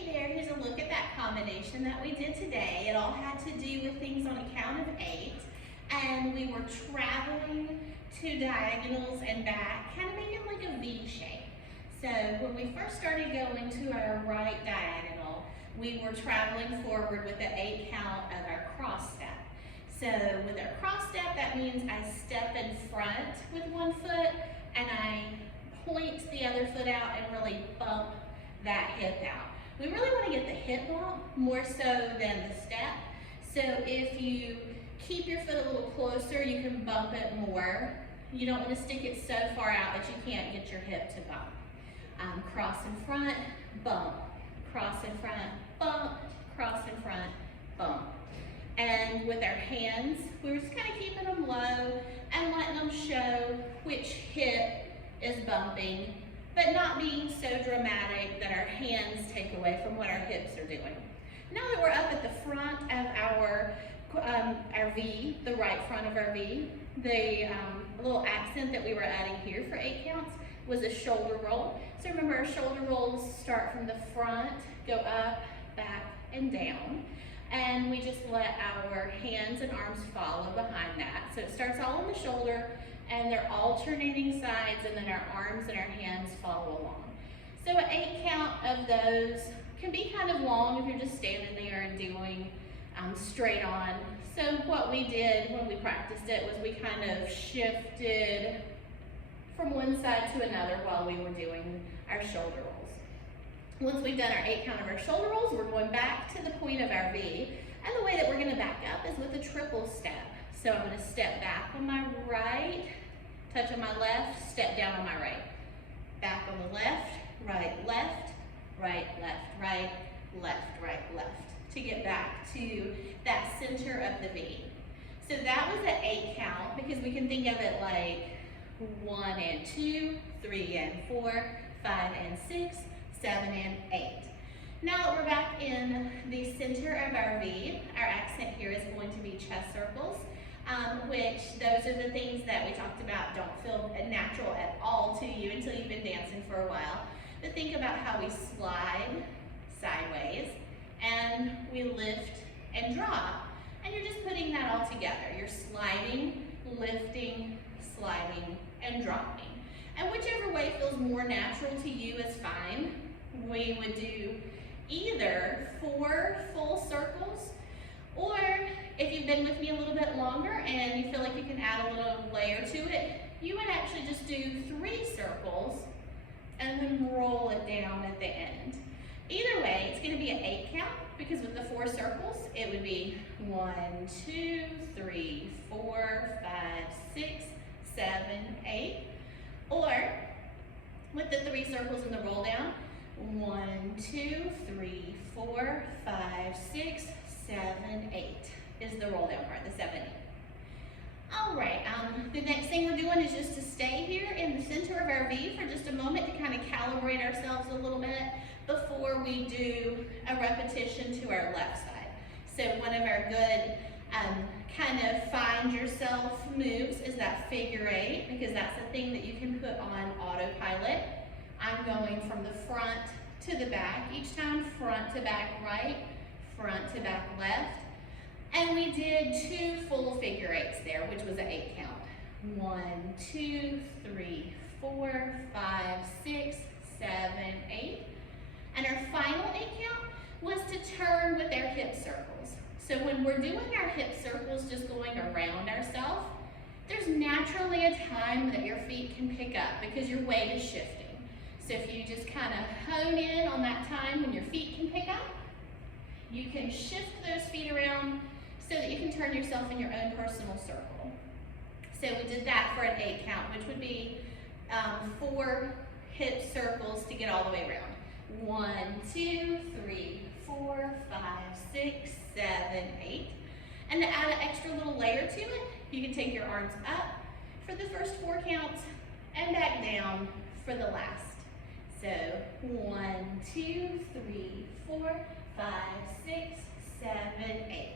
Hey there, here's a look at that combination that we did today. It all had to do with things on a count of 8, and we were traveling to diagonals and back, kind of making like a V shape. So when we first started going to our right diagonal, we were traveling forward with the 8 count of our cross step. So with our cross step, that means I step in front with one foot and I point the other foot out and really bump that hip out. We really want to get the hip bump more so than the step. So if you keep your foot a little closer, you can bump it more. You don't want to stick it so far out that you can't get your hip to bump. Cross in front, bump. Cross in front, bump. Cross in front, bump. And with our hands, we're just kind of keeping them low and letting them show which hip is bumping, but not being so dramatic that our hands take away from what our hips are doing. Now that we're up at the front of our V, the right front of our V, the little accent that we were adding here for 8 counts was a shoulder roll. So remember, our shoulder rolls start from the front, go up, back, and down. And we just let our hands and arms follow behind that. So it starts all on the shoulder, and they're alternating sides, and then our arms and our hands follow along. So an 8 count of those can be kind of long if you're just standing there and doing straight on. So what we did when we practiced it was we kind of shifted from one side to another while we were doing our shoulder rolls. Once we've done our 8 count of our shoulder rolls, we're going back to the point of our V. And the way that we're going to back up is with a triple step. So I'm going to step back on my right, touch on my left, step down on my right. Back on the left, right, left, right, left, right, left, right, left, to get back to that center of the V. So that was an 8 count because we can think of it like 1 and 2, 3 and 4, 5 and 6, 7 and 8. Now that we're back in the center of our V, our accent here is going to be chest circles, which those are the things that we talked about don't feel natural at all to you until you've been dancing for a while. But think about how we slide sideways and we lift and drop, and you're just putting that all together. You're sliding, lifting, sliding, and dropping. And whichever way feels more natural to you is fine. We would do either 4 full circles, or if you've been with me a little bit longer and you feel like you can add a little layer to it, you would actually just do 3 circles and then roll it down at the end. Either way, it's going to be an 8 count because with the 4 circles, it would be 1, 2, 3, 4, 5, 6, 7, 8. Or with the 3 circles in the roll down, 1, 2, 3, 4, 5, 6, 7, 8 is the roll down part, the 7, 8. All right, the next thing we're doing is just to stay here in the center of our V for just a moment to kind of calibrate ourselves a little bit before we do a repetition to our left side. So one of our good kind of find yourself moves is that figure 8, because that's the thing that you can put on autopilot. I'm going from the front to the back each time, front to back right, front to back left. And we did 2 full figure 8s there, which was an 8 count. 1, 2, 3, 4, 5, 6, 7, 8. And our final 8 count was to turn with our hip circles. So when we're doing our hip circles, just going around ourselves, there's naturally a time that your feet can pick up because your weight is shifting. So if you just kind of hone in on that time when your feet can pick up, you can shift those feet around so that you can turn yourself in your own personal circle. So we did that for an 8 count, which would be 4 hip circles to get all the way around. 1, 2, 3, 4, 5, 6, 7, 8. And to add an extra little layer to it, you can take your arms up for the first 4 counts and back down for the last. So 1, 2, 3, 4, 5, 6, 7, 8.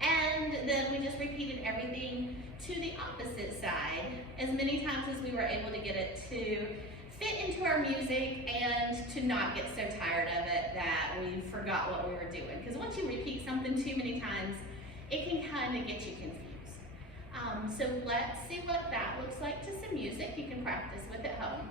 And then we just repeated everything to the opposite side as many times as we were able to get it to fit into our music and to not get so tired of it that we forgot what we were doing. Because once you repeat something too many times, it can kind of get you confused. So let's see what that looks like to some music you can practice with at home.